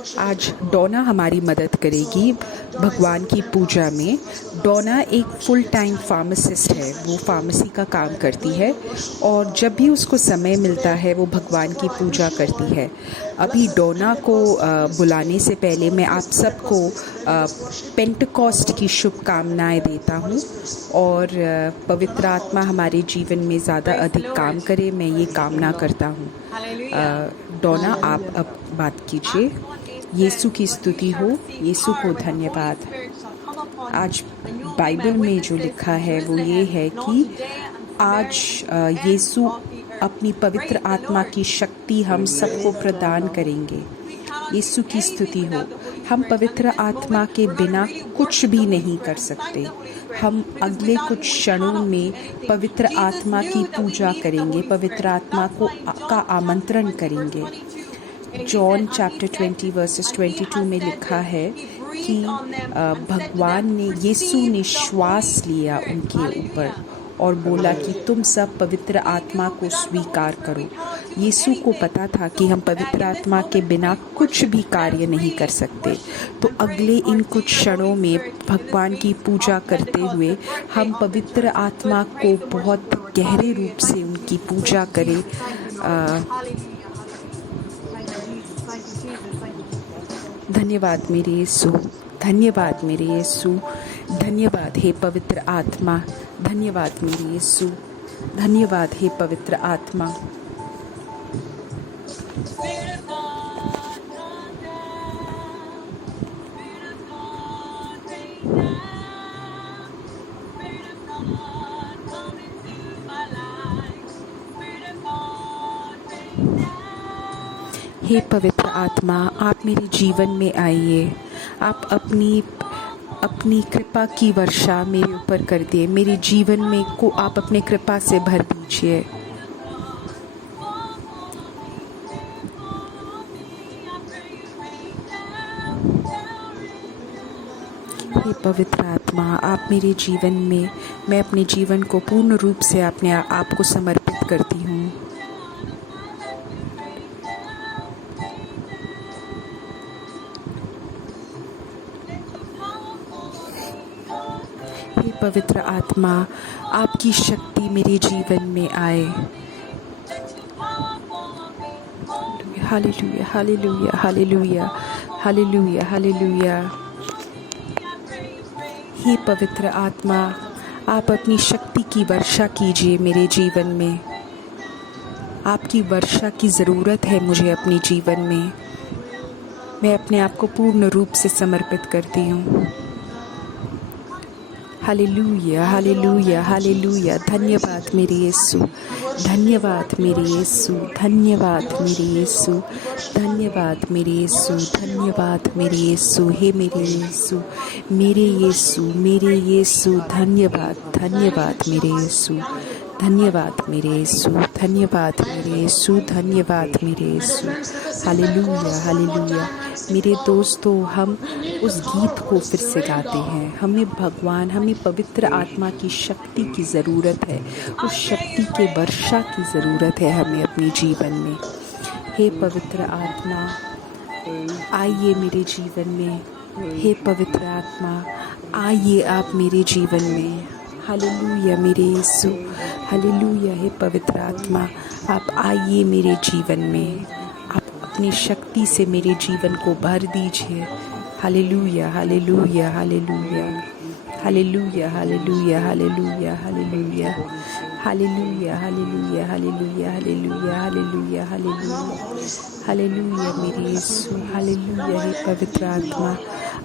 आज डोना हमारी मदद करेगी भगवान की पूजा में। डोना एक फुल टाइम फार्मासिस्ट है, वो फार्मेसी का काम करती है और जब भी उसको समय मिलता है वो भगवान की पूजा करती है। अभी डोना को बुलाने से पहले मैं आप सबको पेंटेकोस्ट की शुभकामनाएं देता हूँ और पवित्र आत्मा हमारे जीवन में ज़्यादा अधिक काम करे, मैं ये कामना करता हूँ। डोना, आप अब बात कीजिए। यीशु की स्तुति हो, यीशु को धन्यवाद। आज बाइबल में जो लिखा है वो ये है कि आज यीशु अपनी पवित्र आत्मा की शक्ति हम सबको प्रदान करेंगे। यीशु की स्तुति हो। हम पवित्र आत्मा के बिना कुछ भी नहीं कर सकते। हम अगले कुछ क्षणों में पवित्र आत्मा की पूजा करेंगे, पवित्र आत्मा का आमंत्रण करेंगे। जॉन चैप्टर 20 वर्सेस 22 में लिखा है कि भगवान ने, यीशु ने श्वास लिया उनके ऊपर और बोला कि तुम सब पवित्र आत्मा को स्वीकार करो। यीशु को पता था कि हम पवित्र आत्मा के बिना कुछ भी कार्य नहीं कर सकते। तो अगले इन कुछ क्षणों में भगवान की पूजा करते हुए हम पवित्र आत्मा को बहुत गहरे रूप से उनकी पूजा करें। धन्यवाद मेरे यीशु, धन्यवाद मेरे यीशु, धन्यवाद हे पवित्र आत्मा, धन्यवाद मेरे यीशु, धन्यवाद हे पवित्र आत्मा। हे पवित्र आत्मा, आप मेरे जीवन में आइए। आप अपनी कृपा की वर्षा मेरे ऊपर कर दिए। मेरे जीवन में को आप अपने कृपा से भर दीजिए। हे पवित्र आत्मा, आप मेरे जीवन में, मैं अपने जीवन को पूर्ण रूप से अपने आप को समर्पित करती हूँ। हे पवित्र आत्मा, आपकी शक्ति मेरे जीवन में आए। Hallelujah, hallelujah, hallelujah, hallelujah, hallelujah. हे पवित्र आत्मा, आप अपनी शक्ति की वर्षा कीजिए मेरे जीवन में। आपकी वर्षा की ज़रूरत है मुझे अपने जीवन में। मैं अपने आप को पूर्ण रूप से समर्पित करती हूँ। Hallelujah, hallelujah, hallelujah. धन्यवाद मेरे यीशु, धन्यवाद मेरे यीशु, धन्यवाद मेरे यीशु, धन्यवाद मेरे यीशु, धन्यवाद मेरे यीशु। हे मेरे यीशु, मेरे यीशु, मेरे यीशु, धन्यवाद, धन्यवाद मेरे यीशु, धन्यवाद मेरे यीशु, धन्यवाद मेरे यीशु, धन्यवाद मेरे यीशु। Hallelujah, hallelujah. मेरे दोस्तों, हम उस गीत को फिर से गाते हैं। हमें पवित्र आत्मा की शक्ति की ज़रूरत है। उस शक्ति के वर्षा की ज़रूरत है हमें अपने जीवन में। हे पवित्र आत्मा, आइए मेरे जीवन में। हे पवित्र आत्मा, आइए आप मेरे जीवन में। हालेलुया मेरे यीशु, हालेलुया। हे पवित्र आत्मा, आप आइए मेरे जीवन में। आप अपनी शक्ति से मेरे जीवन को भर दीजिए। Hallelujah, hallelujah, hallelujah, hallelujah, hallelujah, hallelujah, hallelujah, hallelujah, hallelujah, hallelujah, hallelujah, hallelujah, hallelujah, hallelujah मेरे यीशु, हालेलुया। हे पवित्र आत्मा,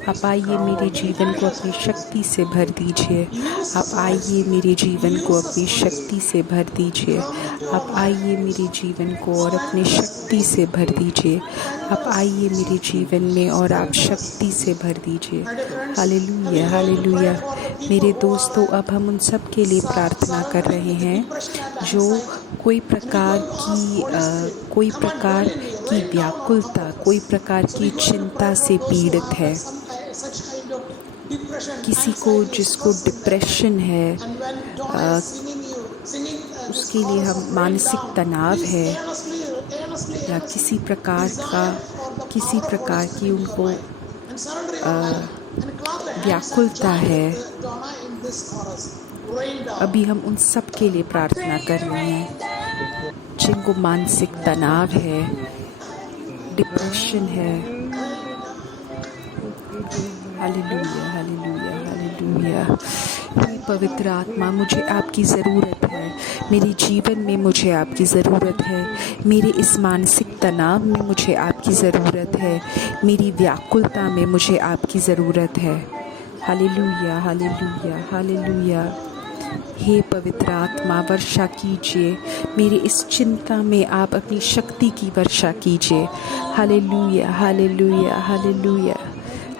आप आइए मेरे जीवन को अपनी शक्ति से भर दीजिए। आप आइए मेरे जीवन को अपनी शक्ति से भर दीजिए। आप आइए मेरे जीवन को और अपनी शक्ति से भर दीजिए। आप आइए मेरे जीवन में और आप शक्ति से भर दीजिए। Hallelujah, hallelujah. मेरे दोस्तों, अब हम उन सब के लिए प्रार्थना कर रहे हैं जो कोई प्रकार की व्याकुलता, कोई प्रकार की चिंता से पीड़ित है। किसी को जिसको डिप्रेशन है, उसके लिए हम मानसिक तनाव है या किसी प्रकार का किसी प्रकार की उनको व्याकुलता है, अभी हम उन सब के लिए प्रार्थना कर रहे हैं जिनको मानसिक तनाव है, डिप्रेशन है। Hallelujah, hallelujah, hallelujah. हे पवित्र आत्मा, मुझे आपकी ज़रूरत है। मेरे जीवन में मुझे आपकी ज़रूरत है। मेरे इस मानसिक तनाव में मुझे आपकी ज़रूरत है। मेरी व्याकुलता में मुझे आपकी ज़रूरत है। Hallelujah, hallelujah, hallelujah. हे पवित्र आत्मा, वर्षा कीजिए मेरी इस चिंता में, आप अपनी शक्ति की वर्षा कीजिए। हालेलुया, हालेलुया, हालेलुया,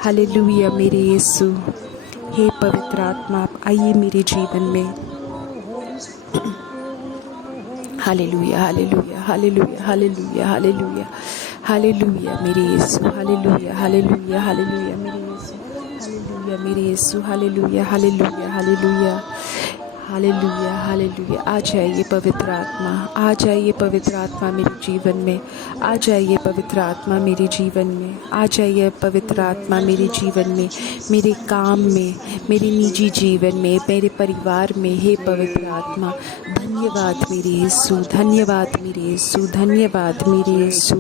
हालेलुया मेरे यीशु। हे पवित्र आत्मा, आप आइए मेरे जीवन में। Hallelujah, hallelujah, hallelujah, hallelujah, hallelujah, hallelujah मेरे यीशु। हालेलुया, हालेलुया, हालेलुया मेरे यीशु। हालेलुया मेरे Yeshu. Hallelujah, hallelujah, hallelujah, hallelujah, hallelujah. आ जाइए पवित्र आत्मा, आ जाइए पवित्र आत्मा मेरे जीवन में। आ जाइए पवित्र आत्मा मेरे जीवन में। आ जाइए पवित्र आत्मा मेरे जीवन में, मेरे काम में, मेरे निजी जीवन में, मेरे परिवार में। हे पवित्र आत्मा, धन्यवाद मेरे यीशु, धन्यवाद मेरे यीशु, धन्यवाद मेरे यीशु,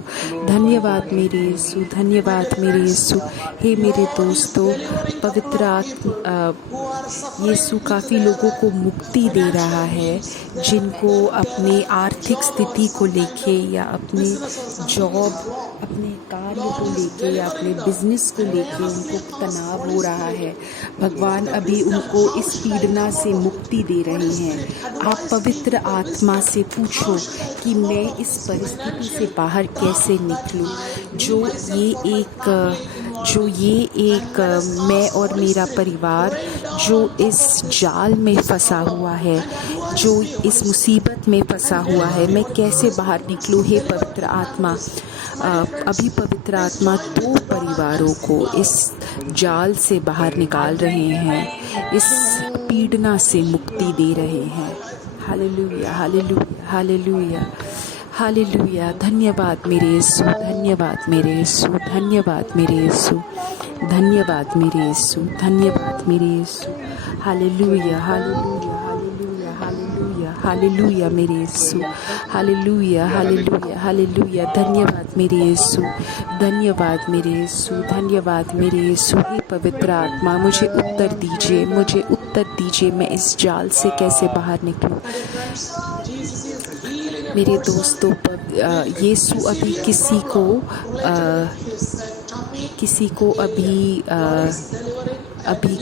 धन्यवाद मेरे यीशु, धन्यवाद मेरे यीशु। हे मेरे दोस्तों, पवित्र आत्मा यीशु काफ़ी लोगों को मुक्ति दे रहा है, जिनको अपनी आर्थिक स्थिति को लेके या अपने जॉब, अपने कार्य को लेके या अपने बिजनेस को लेके उनको तनाव हो रहा है। भगवान अभी उनको इस पीड़ना से मुक्ति दे रहे हैं। आप पवित्र आत्मा से पूछो कि मैं इस परिस्थिति से बाहर कैसे निकलूं, जो ये एक मैं और मेरा परिवार जो इस जाल में फंसा हुआ है, जो इस मुसीबत में फंसा हुआ है, मैं कैसे बाहर निकलूं। हे पवित्र आत्मा, अभी पवित्र आत्मा 2 परिवारों को इस जाल से बाहर निकाल रहे हैं, इस पीड़ना से मुक्ति दे रहे हैं। Hallelujah, hallelujah, hallelujah, hallelujah. धन्यवाद मेरे यीशु, धन्यवाद मेरे यीशु, धन्यवाद मेरे यीशु, धन्यवाद मेरे यीशु, धन्यवाद मेरे Yeshu. Hallelujah, hallelujah, hallelujah, hallelujah, hallelujah मेरे यीशु। Hallelujah, hallelujah, hallelujah. धन्यवाद मेरे यीशु, धन्यवाद मेरे यीशु, धन्यवाद मेरे यीशु। हे पवित्र आत्मा, मुझे उत्तर दीजिए, मुझे उत्तर दीजिए, मैं इस जाल से कैसे बाहर निकलूं। मेरे दोस्तों, यीशु अभी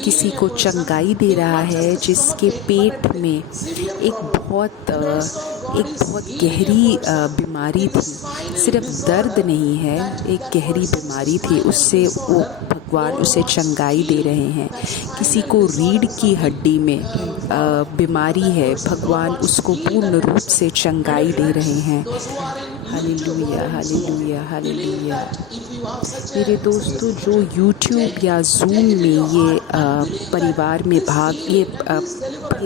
किसी को चंगाई दे रहा है, जिसके पेट में एक बहुत गहरी बीमारी थी। सिर्फ दर्द नहीं है, एक गहरी बीमारी थी, उससे वो भगवान उसे चंगाई दे रहे हैं। किसी को रीढ़ की हड्डी में बीमारी है, भगवान उसको पूर्ण रूप से चंगाई दे रहे हैं। Hallelujah, hallelujah, hallelujah. मेरे दोस्तों, जो YouTube या Zoom में ये परिवार में ये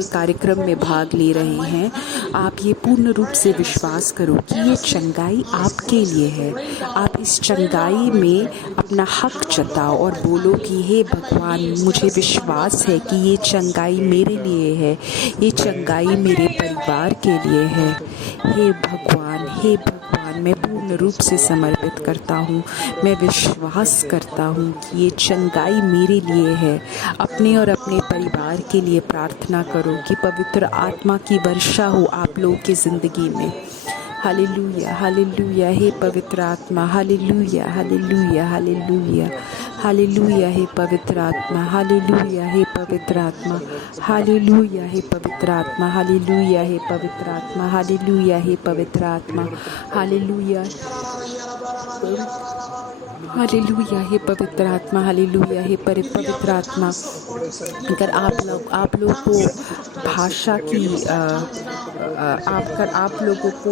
कार्यक्रम में भाग ले रहे हैं, आप ये पूर्ण रूप से विश्वास करो कि ये चंगाई आपके लिए है। आप इस चंगाई में अपना हक जताओ और बोलो कि हे भगवान, मुझे विश्वास है कि ये चंगाई मेरे लिए है, ये चंगाई मेरे परिवार के लिए है। हे भगवान, हे भगवान, मैं पूर्ण रूप से समर्पित करता हूँ। मैं विश्वास करता हूँ कि ये चंगाई मेरे लिए है। अपने और अपने परिवार के लिए प्रार्थना करो कि पवित्र आत्मा की वर्षा हो आप लोगों की ज़िंदगी में। Hallelujah, hallelujah. हे पवित्र आत्मा, हालेलुया, हालेलुया, हालेलुया, हालेलुया। हे पवित्र आत्मा, हालेलुया। हे पवित्र आत्मा, हालेलुया। हे पवित्र आत्मा, हालेलुया। हे पवित्र आत्मा, हालेलुया। हे पवित्र आत्मा, हालेलुया, हालेलुया। हे पवित्र आत्मा, हालेलुया। हे पवित्र आत्मा, अगर आप लोग को भाषा की आप लोगों को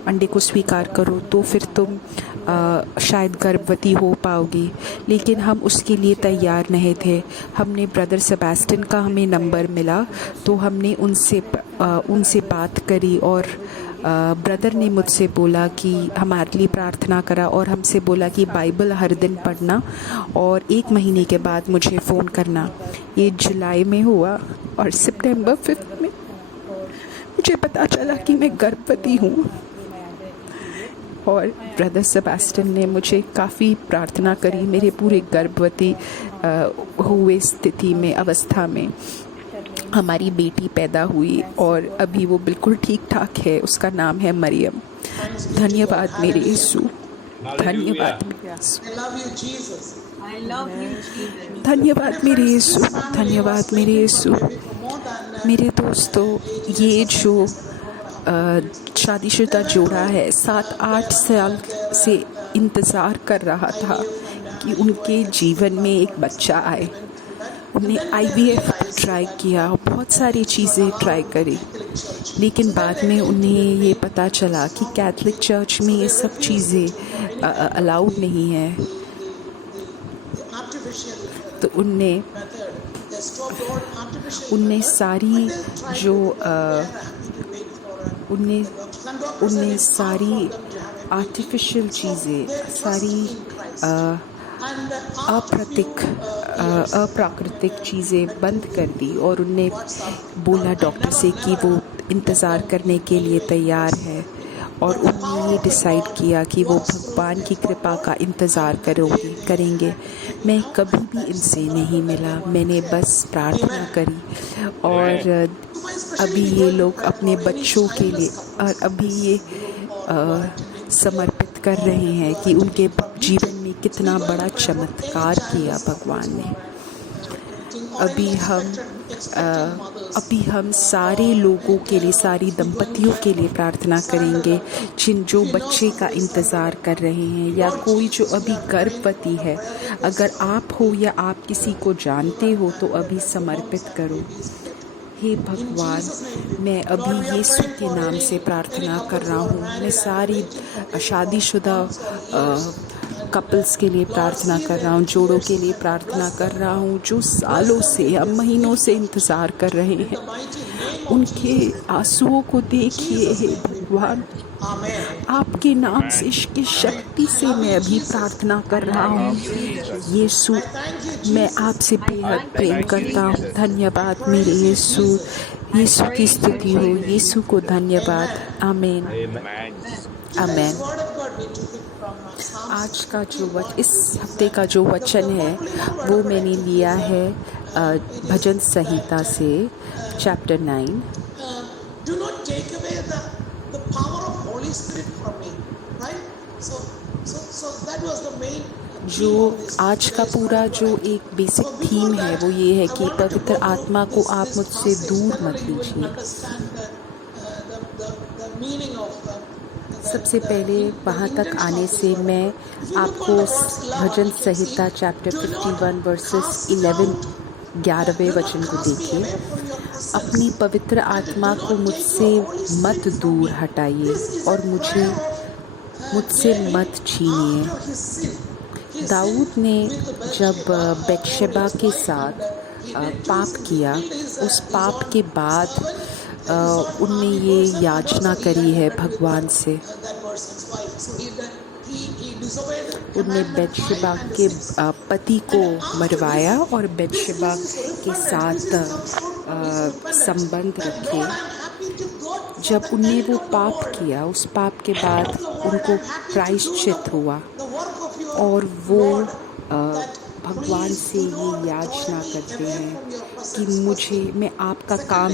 अंडे को स्वीकार करो तो फिर तुम शायद गर्भवती हो पाओगी। लेकिन हम उसके लिए तैयार नहीं थे। हमने ब्रदर सेबेस्टियन का हमें नंबर मिला, तो हमने उनसे बात करी और ब्रदर ने मुझसे बोला कि हमारे लिए प्रार्थना करा और हमसे बोला कि बाइबल हर दिन पढ़ना और 1 महीने के बाद मुझे फ़ोन करना। ये जुलाई में हुआ और सितंबर 5 में मुझे पता चला कि मैं गर्भवती हूँ। और ब्रदर सेबेस्टियन ने मुझे काफ़ी प्रार्थना करी मेरे पूरे गर्भवती हुए स्थिति में, अवस्था में। हमारी बेटी पैदा हुई और अभी वो बिल्कुल ठीक ठाक है। उसका नाम है मरियम। धन्यवाद मेरे यीशु, धन्यवाद मेरे यीशु, धन्यवाद मेरे यीशु, धन्यवाद मेरे यीशु। मेरे दोस्तों, ये जो शादीशुदा जोड़ा है 7-8 साल से इंतज़ार कर रहा था कि उनके जीवन में एक बच्चा आए। उन्हें IVF ट्राई किया, बहुत सारी चीज़ें ट्राई करी, लेकिन बाद में उन्हें ये पता चला कि कैथलिक चर्च में ये सब चीज़ें अलाउड नहीं है। तो उनने सारी जो उनने सारी आर्टिफिशियल चीज़ें, सारी अप्राकृतिक चीज़ें बंद कर दी और उनने बोला डॉक्टर से कि वो इंतज़ार करने के लिए तैयार है। और उन्होंने ये डिसाइड किया कि वो भगवान की कृपा का इंतज़ार करेंगे। मैं कभी भी इनसे नहीं मिला, मैंने बस प्रार्थना करी और अभी ये लोग अपने बच्चों के लिए और अभी ये समर्पित कर रहे हैं कि उनके जीवन में कितना बड़ा चमत्कार किया भगवान ने। अभी हम सारे लोगों के लिए, सारी दंपतियों के लिए प्रार्थना करेंगे जो बच्चे का इंतज़ार कर रहे हैं या कोई जो अभी गर्भवती है। अगर आप हो या आप किसी को जानते हो तो अभी समर्पित करो। हे भगवान, मैं अभी यीशु के नाम से प्रार्थना कर रहा हूँ। मैं सारी शादीशुदा कपल्स के लिए प्रार्थना कर रहा हूँ, जोड़ों के लिए प्रार्थना कर रहा हूँ जो सालों से या महीनों से इंतज़ार कर रहे हैं। उनके आंसुओं को देखिए हे भगवान। आपके नाम से, इसकी शक्ति से मैं अभी प्रार्थना कर रहा हूँ। यीशु, मैं आपसे बेहद प्रेम करता हूँ। धन्यवाद मेरे यीशु। यीशु की स्तुति हो, यीशु को धन्यवाद। आमीन, आमीन। आज का इस हफ्ते का जो वचन है वो मैंने लिया है भजन संहिता से, चैप्टर 9। जो आज का पूरा जो एक बेसिक थीम है वो ये है कि पवित्र आत्मा को आप मुझसे दूर मत लीजिए। सबसे पहले वहाँ तक आने से मैं आपको भजन संहिता चैप्टर 51 वर्सेस 11वें वचन को देखिए। अपनी पवित्र आत्मा को मुझसे मत दूर हटाइए और मुझसे मत छीनिए। दाऊद ने जब बत्शेबा के साथ पाप किया, उस पाप के बाद उनने ये याचना करी है भगवान से। उनने बत्शेबा के पति को मरवाया और बत्शेबा के साथ संबंध रखे। जब उनने वो पाप किया, उस पाप के बाद उनको प्रायश्चित हुआ और वो भगवान से ये याचना करते हैं कि मैं आपका काम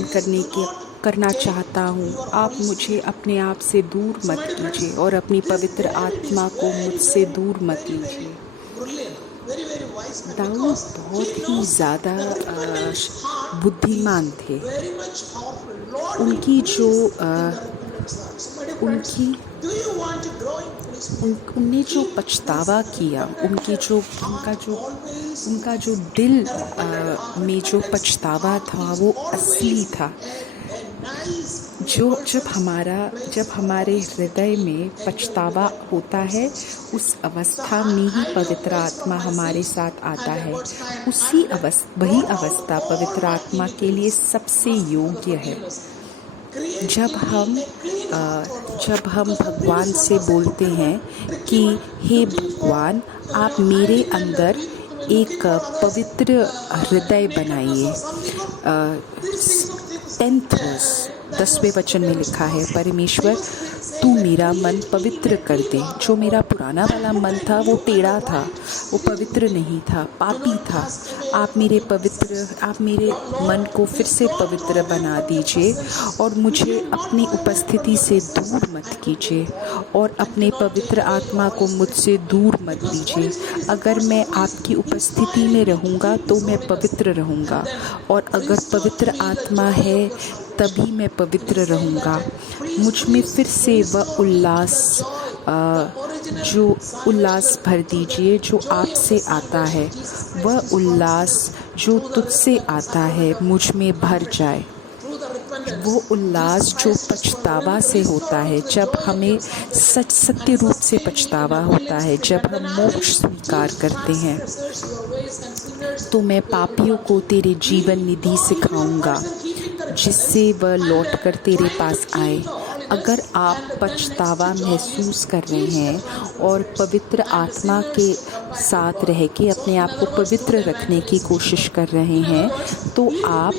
करना चाहता हूँ। आप मुझे अपने आप से दूर मत कीजिए और अपनी पवित्र आत्मा को मुझसे दूर मत लीजिए। दाऊद बहुत ही ज़्यादा बुद्धिमान थे। उनने जो पछतावा किया, उनका जो दिल में जो पछतावा था वो असली था। जब हमारे हृदय में पछतावा होता है, उस अवस्था में ही पवित्र आत्मा हमारे साथ आता है। वही अवस्था पवित्र आत्मा के लिए सबसे योग्य है। जब हम भगवान से बोलते हैं कि हे भगवान, आप मेरे अंदर एक पवित्र हृदय बनाइए। 10वें वचन में लिखा है, परमेश्वर तू मेरा मन पवित्र कर दे। जो मेरा पुराना वाला मन था वो टेढ़ा था, वो पवित्र नहीं था, पापी था। आप मेरे मन को फिर से पवित्र बना दीजिए और मुझे अपनी उपस्थिति से दूर मत कीजिए और अपने पवित्र आत्मा को मुझसे दूर मत दीजिए। अगर मैं आपकी उपस्थिति में रहूँगा तो मैं पवित्र रहूँगा, और अगर पवित्र आत्मा है तभी मैं पवित्र रहूँगा। मुझ में फिर से वह उल्लास भर दीजिए जो आपसे आता है। वह उल्लास जो तुझसे आता है मुझ में भर जाए। वो उल्लास जो पछतावा से होता है, जब हमें सत्य रूप से पछतावा होता है, जब हम मोक्ष स्वीकार करते हैं, तो मैं पापियों को तेरे जीवन निधि सिखाऊंगा, जिससे वह लौटकर तेरे पास आए। अगर आप पछतावा महसूस कर रहे हैं और पवित्र आत्मा के साथ रह के अपने आप को पवित्र रखने की कोशिश कर रहे हैं, तो आप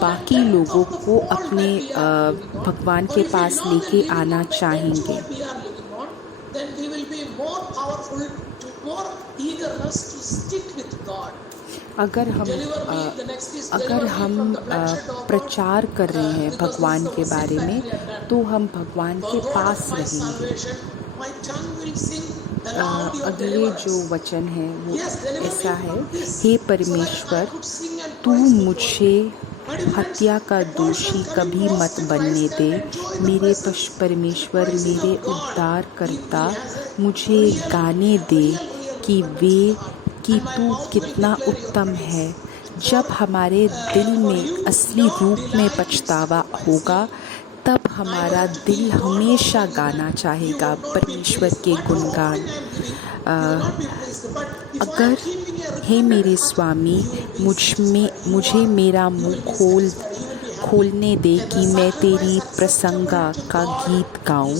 बाकी लोगों को अपने भगवान के पास लेके आना चाहेंगे। अगर हम प्रचार कर रहे हैं भगवान के बारे में, तो हम भगवान के पास रहेंगे। अगले जो वचन है वो ऐसा है, हे परमेश्वर तू मुझे हत्या का दोषी कभी मत बनने दे। मेरे परमेश्वर, मेरे उद्धारकर्ता, मुझे गाने दे कि तू कितना उत्तम है। जब हमारे दिल में असली रूप में पछतावा होगा, तब हमारा दिल हमेशा गाना चाहेगा परमेश्वर के गुणगान। अगर हे मेरे स्वामी, मुझे मेरा मुंह खोलने दे कि मैं तेरी प्रशंसा का गीत गाऊं।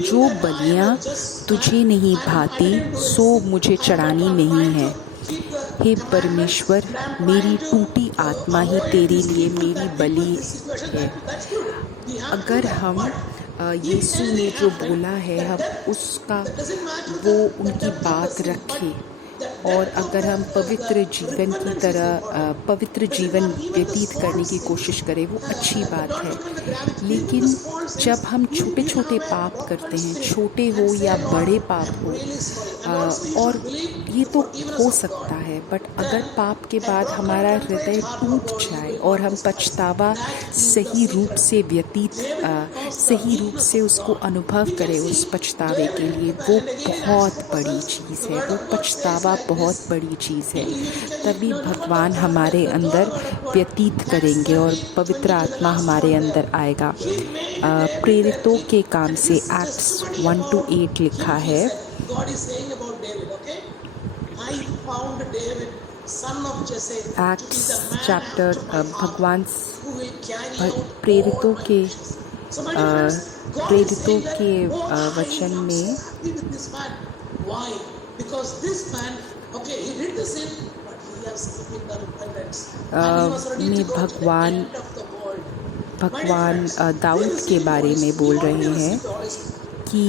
जो बलियां तुझे नहीं भाती सो मुझे चढ़ानी नहीं है। हे परमेश्वर, मेरी टूटी आत्मा ही तेरे लिए मेरी बलि है। अगर हम यीशु ने जो बोला है, हम उनकी बात रखें, और अगर हम पवित्र जीवन व्यतीत करने की कोशिश करें, वो अच्छी बात है। लेकिन जब हम छोटे छोटे पाप करते हैं, छोटे हो या बड़े पाप हो, और ये तो हो सकता है, बट अगर पाप के बाद हमारा हृदय टूट जाए और हम पछतावा सही रूप से उसको अनुभव करें, उस पछतावे के लिए, वो बहुत बड़ी चीज़ है। वो पछतावा बहुत बड़ी चीज़ है। तभी भगवान हमारे अंदर व्यतीत करेंगे और पवित्र आत्मा हमारे अंदर आएगा। प्रेरितों के काम से एक्ट्स 1-8 लिखा है। एक्ट्स चैप्टर भगवान प्रेरितों के वचन में भगवान दाऊद के बारे में बोल रहे हैं कि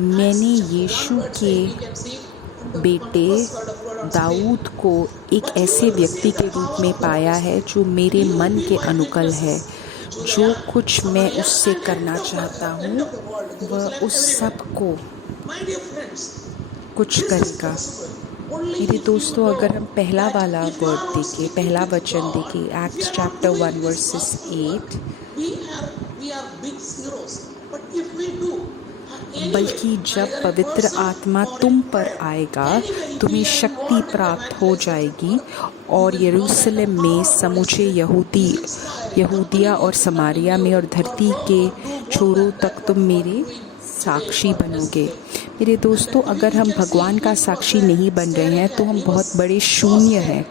मैंने यीशु के बेटे दाऊद को एक ऐसे व्यक्ति के रूप में पाया है जो मेरे मन के अनुकूल है। जो कुछ मैं उससे करना चाहता हूँ, वह उस सब को कुछ करेगा। मेरे दोस्तों, अगर हम पहला वाला वर्ड देखें, पहला वचन देखें, एक्ट्स चैप्टर 1 verses 8, बल्कि जब पवित्र आत्मा तुम पर आएगा तुम्हें शक्ति प्राप्त हो जाएगी और यरूशलेम में समूचे यहूदिया और समारिया में और धरती के छोरों तक तुम मेरे साक्षी बनोगे। मेरे दोस्तों, अगर हम भगवान का साक्षी नहीं बन रहे हैं तो हम बहुत बड़े शून्य हैं।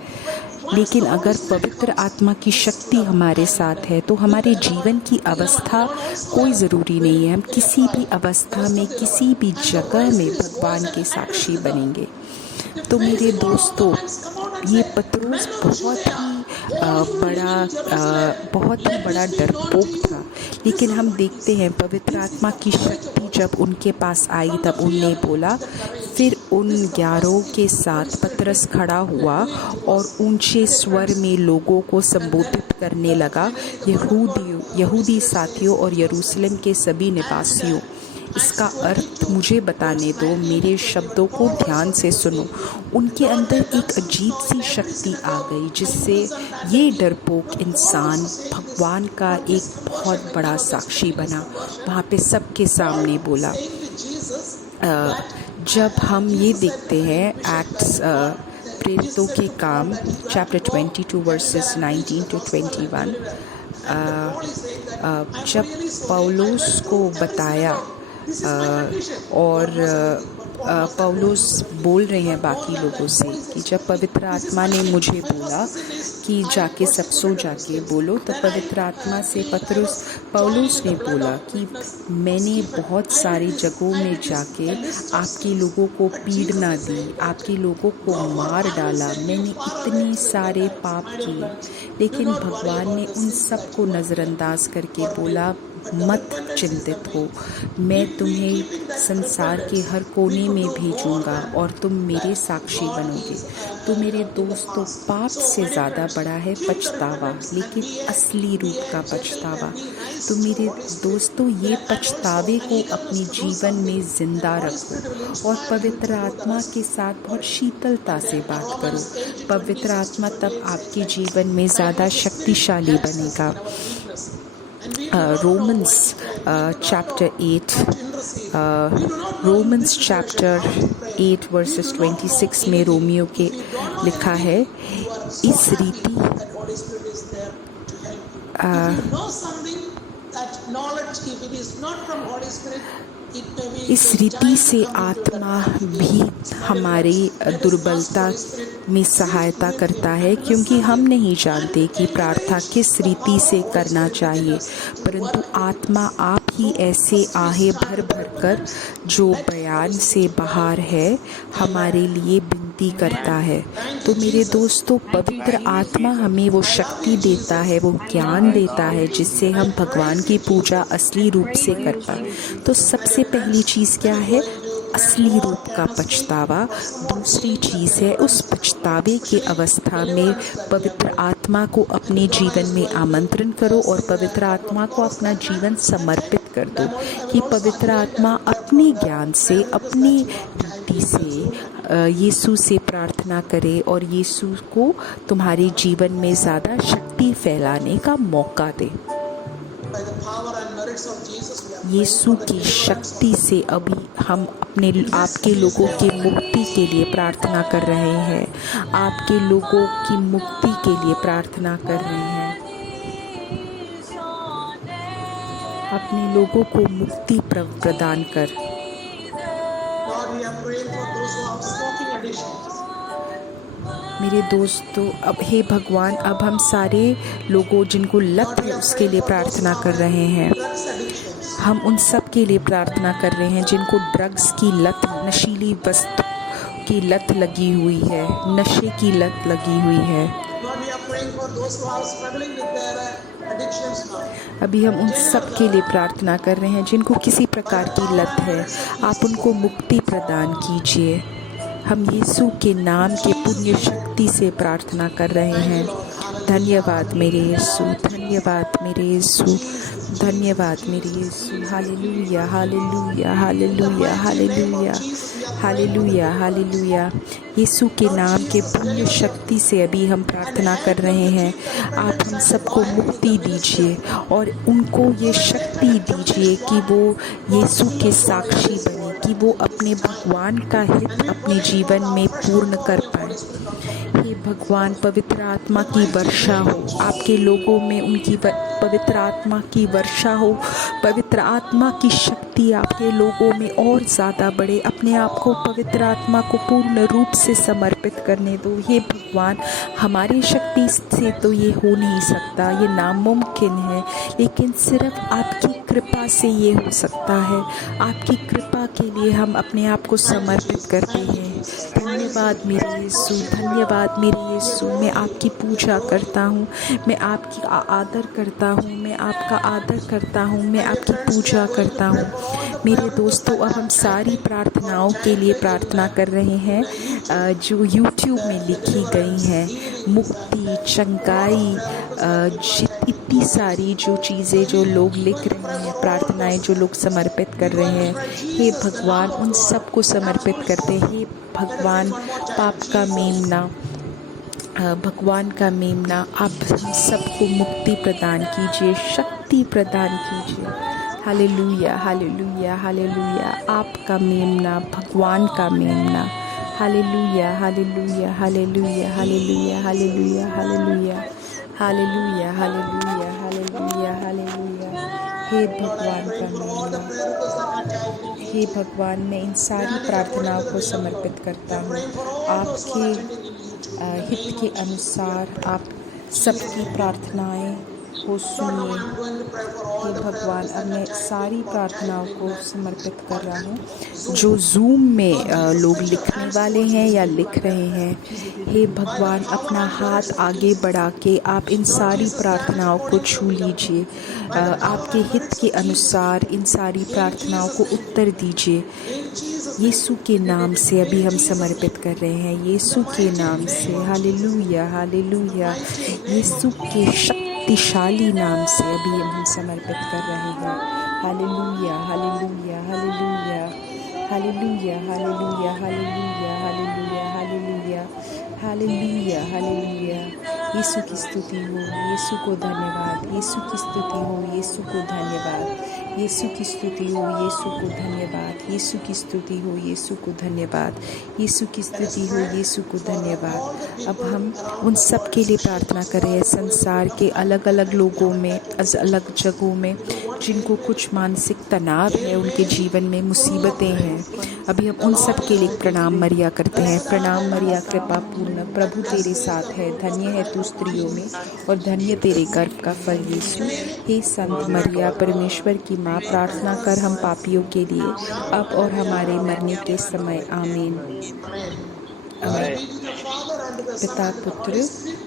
लेकिन अगर पवित्र आत्मा की शक्ति हमारे साथ है तो हमारे जीवन की अवस्था कोई ज़रूरी नहीं है, हम किसी भी अवस्था में किसी भी जगह में भगवान के साक्षी बनेंगे। तो मेरे दोस्तों, ये पतरस बहुत ही बड़ा डरपोक था, लेकिन हम देखते हैं पवित्र आत्मा की शक्ति जब उनके पास आई तब उनने बोला। फिर उन 11 के साथ पतरस खड़ा हुआ और ऊंचे स्वर में लोगों को संबोधित करने लगा, यहूदी साथियों और यरूशलेम के सभी निवासियों, इसका अर्थ मुझे बताने दो, मेरे शब्दों को ध्यान से सुनो। उनके अंदर एक अजीब सी शक्ति आ गई जिससे ये डरपोक इंसान भगवान का एक बहुत बड़ा साक्षी बना, वहाँ पे सबके सामने बोला। जब हम ये देखते हैं एक्ट्स प्रेरितों के काम चैप्टर 22 वर्सेस 19 to 21, जब पौलुस को बताया और पौलुस बोल रहे हैं बाकी लोगों से कि जब पवित्र आत्मा ने मुझे बोला कि जाके सब सो जाके बोलो, तब पवित्र आत्मा से पौलुस ने बोला कि मैंने बहुत सारी जगहों में जाके आपके लोगों को पीड़ना दी, आपके लोगों को मार डाला, मैंने इतने सारे पाप किए, लेकिन भगवान ने उन सब को नज़रअंदाज करके बोला, मत चिंतित हो, मैं तुम्हें संसार के हर कोने में भेजूंगा और तुम मेरे साक्षी बनोगे। तो मेरे दोस्तों, पाप से ज़्यादा बड़ा है पछतावा, लेकिन असली रूप का पछतावा। तो मेरे दोस्तों, ये पछतावे को अपने जीवन में ज़िंदा रखो और पवित्र आत्मा के साथ बहुत शीतलता से बात करो। पवित्र आत्मा तब आपके जीवन में ज़्यादा शक्तिशाली बनेगा। Romans chapter 8 verses 26 में रोमियो के लिखा है, इस रीति से आत्मा भी हमारी दुर्बलता में सहायता करता है, क्योंकि हम नहीं जानते कि प्रार्थना किस रीति से करना चाहिए, परंतु आत्मा आप ही ऐसे आहें भर भर कर जो बयान से बाहर है हमारे लिए विनती करता है। तो मेरे दोस्तों, पवित्र आत्मा हमें वो शक्ति देता है, वो ज्ञान देता है जिससे हम भगवान की पूजा असली रूप से कर पाए। तो सबसे पहली चीज़ क्या है? असली रूप का पछतावा। दूसरी चीज़ है, उस पछतावे की अवस्था में पवित्र आत्मा को अपने जीवन में आमंत्रण करो और पवित्र आत्मा को अपना जीवन समर्पित कर दो कि पवित्र आत्मा अपने ज्ञान से, अपनी रीति से यीशु से प्रार्थना करे और यीशु को तुम्हारे जीवन में ज़्यादा शक्ति फैलाने का मौका दे। यीशु की शक्ति से अभी हम आपके लोगों की मुक्ति के लिए प्रार्थना कर रहे हैं, आपके लोगों की मुक्ति के लिए प्रार्थना कर रहे हैं, अपने लोगों को मुक्ति प्रदान कर। मेरे दोस्तों, अब हे भगवान, अब हम सारे लोगों जिनको लत है उसके लिए प्रार्थना कर रहे हैं। हम उन सब के लिए प्रार्थना कर रहे हैं जिनको ड्रग्स की लत, नशीली वस्तु की लत लगी हुई है, नशे की लत लगी हुई है। अभी हम उन सब के लिए प्रार्थना कर रहे हैं जिनको किसी प्रकार की लत है, आप उनको मुक्ति प्रदान कीजिए। हम यीशु के नाम के पुण्य शक्ति से प्रार्थना कर रहे हैं। धन्यवाद मेरे यीशु, धन्यवाद मेरे यीशु, धन्यवाद मेरे Yeshu. Hallelujah, hallelujah, hallelujah, hallelujah, hallelujah, hallelujah. Yeshu के नाम के पुण्य शक्ति से अभी हम प्रार्थना कर रहे हैं। आप हम सबको मुक्ति दीजिए और उनको ये शक्ति दीजिए कि वो यीशु के साक्षी बने, कि वो अपने भगवान का हित अपने जीवन में पूर्ण कर पाए। हे भगवान, पवित्र आत्मा की वर्षा हो आपके लोगों में, उनकी पवित्र आत्मा की वर्षा हो, पवित्र आत्मा की शक्ति आपके लोगों में और ज़्यादा बढ़े। अपने आप को पवित्र आत्मा को पूर्ण रूप से समर्पित करने दो। हे भगवान, हमारी शक्ति से तो ये हो नहीं सकता, ये नामुमकिन है, लेकिन सिर्फ आपकी कृपा से ये हो सकता है। आपकी कृपा के लिए हम अपने आप को समर्पित करते हैं। धन्यवाद मेरे यीशु, धन्यवाद मेरे यीशु। मैं आपकी पूजा करता हूँ, मैं आपकी आदर करता हूँ, मैं आपका आदर करता हूँ, मैं आपकी पूजा करता हूँ। मेरे दोस्तों, अब हम सारी प्रार्थनाओं के लिए प्रार्थना कर रहे हैं जो यूट्यूब में लिखी गई हैं। मुक्ति, चंगाई, इतनी सारी जो चीज़ें जो लोग लिख रहे हैं, प्रार्थनाएं जो लोग समर्पित कर रहे हैं, हे भगवान उन सबको समर्पित करते हैं। हे भगवान, पाप का मेमना, भगवान का मेमना, आप हम सबको मुक्ति प्रदान कीजिए, शक्ति प्रदान कीजिए। Hallelujah, hallelujah, hallelujah. आपका मेमना, भगवान का मेमना। Hallelujah, hallelujah, hallelujah, hallelujah, hallelujah, hallelujah, hallelujah, hallelujah, hallelujah, hallelujah. हे भगवान का मेमना, हे भगवान, मैं इन सारी प्रार्थनाओं को समर्पित करता हूँ। आपके हित के अनुसार आप सबकी प्रार्थनाएं को सुनिए। हे भगवान, अब मैं सारी प्रार्थनाओं को समर्पित कर रहा हूँ जो जूम में लोग लिखने वाले हैं या लिख रहे हैं। हे भगवान, अपना हाथ आगे बढ़ा के आप इन सारी प्रार्थनाओं को छू लीजिए। आपके हित के अनुसार इन सारी प्रार्थनाओं को उत्तर दीजिए। यीशु के नाम से अभी हम समर्पित कर रहे हैं, यीशु के नाम से। Hallelujah, hallelujah. यीशु के शक्तिशाली नाम से अभी हम समर्पित कर रहे हैं। Hallelujah, hallelujah, hallelujah, hallelujah, hallelujah, hallelujah, hallelujah, hallelujah, hallelujah, hallelujah. Yeshu की स्तुति हो, यीशु को धन्यवाद, यीशु की स्तुति हो, यीशु को धन्यवाद, यीशु की स्तुति हो, यीशु को धन्यवाद, यीशु की स्तुति हो, यीशु को धन्यवाद, यीशु की स्तुति हो, यीशु को धन्यवाद। अब हम उन सब के लिए प्रार्थना कर रहे हैं संसार के अलग अलग लोगों में, अलग जगहों में, जिनको कुछ मानसिक तनाव है, उनके जीवन में मुसीबतें हैं। अभी हम उन सब के लिए प्रणाम मरिया करते हैं। प्रणाम मरिया, कृपा पूर्ण, प्रभु तेरे साथ है, धन्य है तू स्त्रियों में और धन्य तेरे गर्भ का फल यीशु। हे संत मरिया, परमेश्वर की माँ, प्रार्थना कर हम पापियों के लिए, अब और हमारे मरने के समय। आमीन। पिता, पुत्र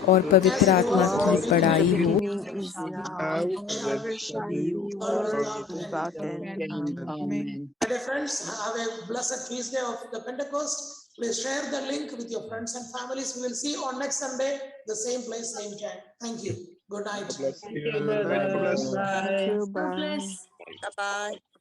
और पवित्र आत्मा की बड़ाई हो। Beginning is now and forever shall be, world without end. Amen. Dear friends, have a blessed feast day of the Pentecost. Please share the link with your friends and families. We will see you on next Sunday, the same place, same time. Thank you. Good night. Thank you, brother. Bye. God bless. Bye-bye.